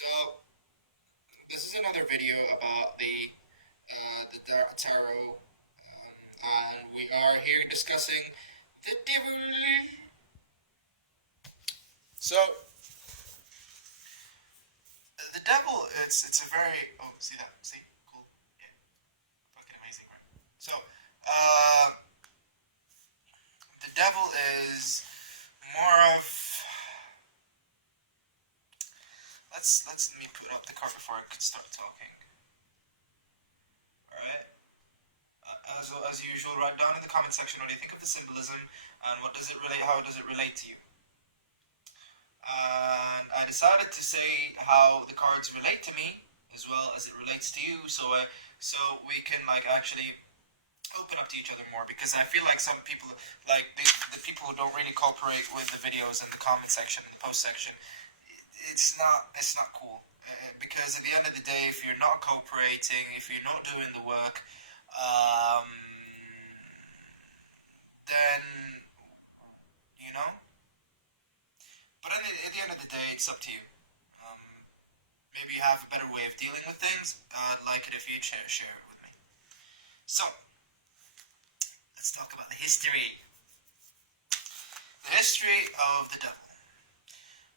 So this is another video about the tarot, and we are here discussing the devil. So the devil, it's a very see that cool, yeah, fucking amazing, right? So the devil is more of let me put up the card before I could start talking. All right. As usual, write down in the comment section what do you think of the symbolism and what does it relate? How does it relate to you? And I decided to say how the cards relate to me as well as it relates to you, so we can like actually open up to each other more, because I feel like some people, like the people who don't really cooperate with the videos and the comment section and the post section, it's not cool. Because at the end of the day, if you're not cooperating, if you're not doing the work, then you know. But at the end of the day, it's up to you. Maybe you have a better way of dealing with things. I'd like it if you'd share it with me. So, let's talk about the history. The history of the devil.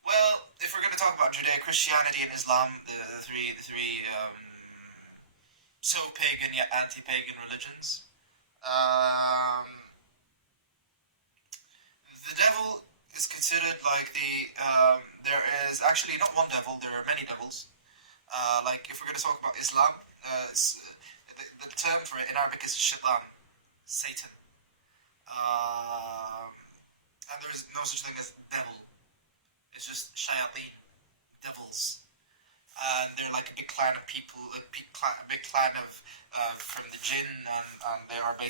Well, if we're going to talk about Judeo-Christianity and Islam, the three so pagan yet anti-pagan religions, the devil is considered like there is actually not one devil, there are many devils. Like if we're going to talk about Islam, the term for it in Arabic is shaitan, Satan. And there is no such thing as devil. It's just shayateen, devils. And they're like a big clan of people, a big clan of from the jinn, and they are the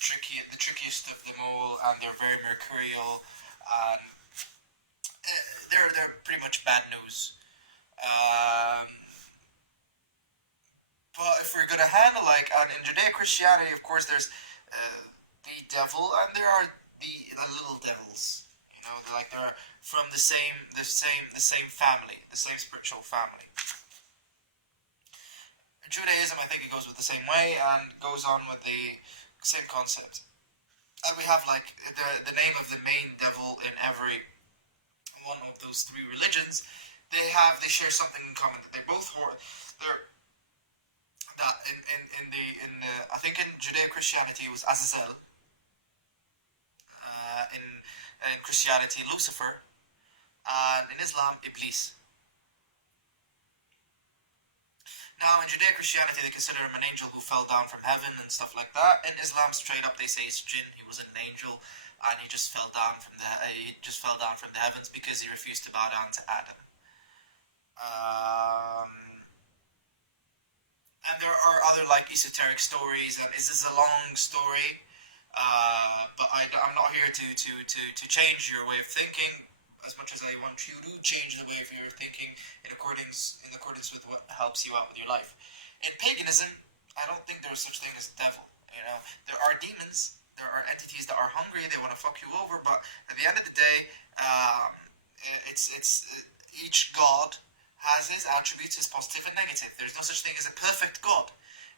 trickiest of them all, and they're very mercurial, and they're pretty much bad news. But if we're gonna handle and in Judeo-Christianity, of course, there's the devil, and there are the little devils. You know, they're from the same family, the same spiritual family. In Judaism, I think it goes with the same way and goes on with the same concept. And we have the name of the main devil in every one of those three religions. They share something in common, that they're both they're that in the I think in Judeo-Christianity it was Azazel. In Christianity, Lucifer, and in Islam, Iblis. Now, in Judeo-Christianity, they consider him an angel who fell down from heaven and stuff like that. In Islam, straight up, they say it's jinn. He was an angel, and he just fell down from the heavens because he refused to bow down to Adam. And there are other esoteric stories, and this is a long story. But I'm not here to change your way of thinking as much as I want you to change the way of your thinking in accordance with what helps you out with your life. In paganism, I don't think there's such thing as a devil. You know, there are demons, there are entities that are hungry, they want to fuck you over. But at the end of the day, it's each god has his attributes as positive and negative. There's no such thing as a perfect god,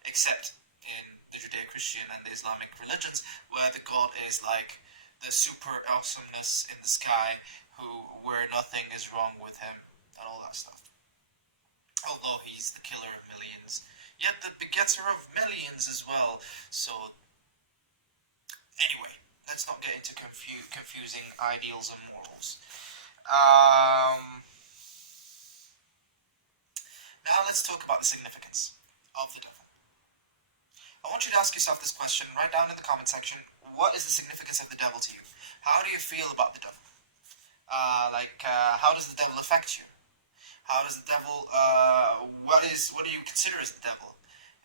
except in the Judeo-Christian and the Islamic religions, where the god is like the super awesomeness in the sky, where nothing is wrong with him, and all that stuff. Although he's the killer of millions, yet the begetter of millions as well. So, anyway, let's not get into confusing ideals and morals. Now let's talk about the significance of the devil. I want you to ask yourself this question. Write down in the comment section, what is the significance of the devil to you? How do you feel about the devil? How does the devil affect you? How does the devil, what do you consider as the devil?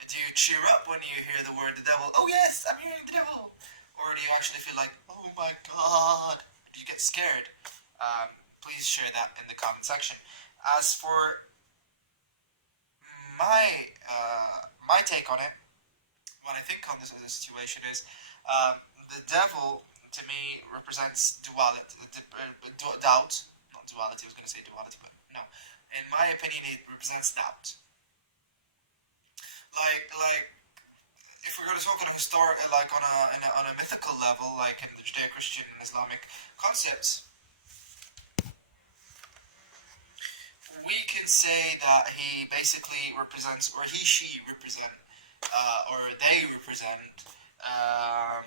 Do you cheer up when you hear the word the devil? Oh yes, I'm hearing the devil. Or do you actually feel like, oh my god? Do you get scared? Please share that in the comment section. As for my take on it, what I think on this situation is, the devil to me represents duality, doubt. Not duality. I was going to say duality, but No. In my opinion, it represents doubt. Like if we're going to talk on a like on a mythical level, like in the Judeo-Christian and Islamic concepts, we can say that he basically represents, or he, she represent, or they represent um,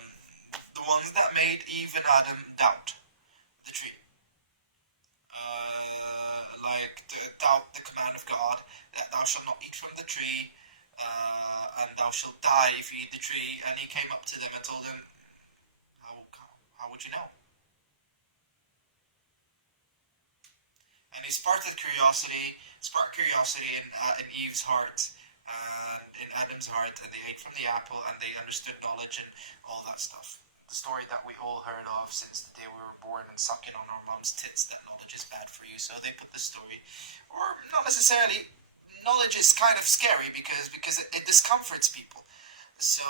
the ones that made Eve and Adam doubt the tree. Like doubt the command of God that thou shalt not eat from the tree, and thou shalt die if you eat the tree. And he came up to them and told them, how would you know? And he sparked curiosity in Eve's heart and in Adam's heart, and they ate from the apple and they understood knowledge and all that stuff. The story that we all heard of since the day we were born and sucking on our mom's tits, that knowledge is bad for you. So they put the story, or not necessarily. Knowledge is kind of scary because it discomforts people. So,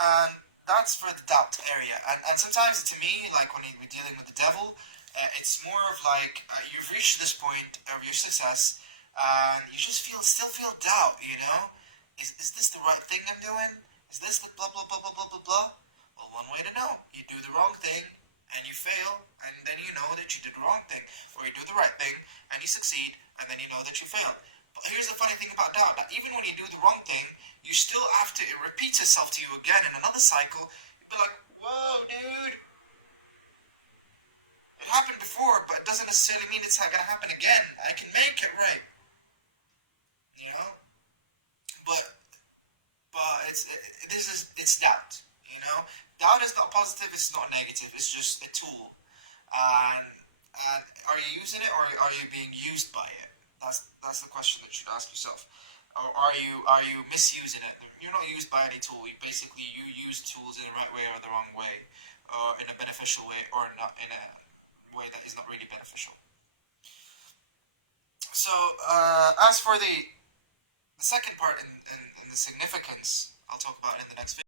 and that's for the doubt area. And sometimes to me, like when we're dealing with the devil, it's more of like you've reached this point of your success, and you just still feel doubt. Is this the right thing I'm doing? Is this the blah blah blah blah blah blah blah? Well, one way to know: you do the wrong thing and you fail, and then you know that you did the wrong thing, or you do the right thing and you succeed, and then you know that you failed. But here's the funny thing about doubt: that even when you do the wrong thing, you still have to, it repeats itself to you again in another cycle. You'd be like, whoa, dude, it happened before, but it doesn't necessarily mean it's gonna happen again. I can make it right, you know. But it's doubt. Doubt is not positive. It's not negative. It's just a tool. And are you using it, or are you being used by it? That's the question that you should ask yourself. Or are you misusing it? You're not used by any tool. You use tools in the right way or the wrong way, or in a beneficial way, or not in a way that is not really beneficial. So as for the second part in the significance, I'll talk about in the next video.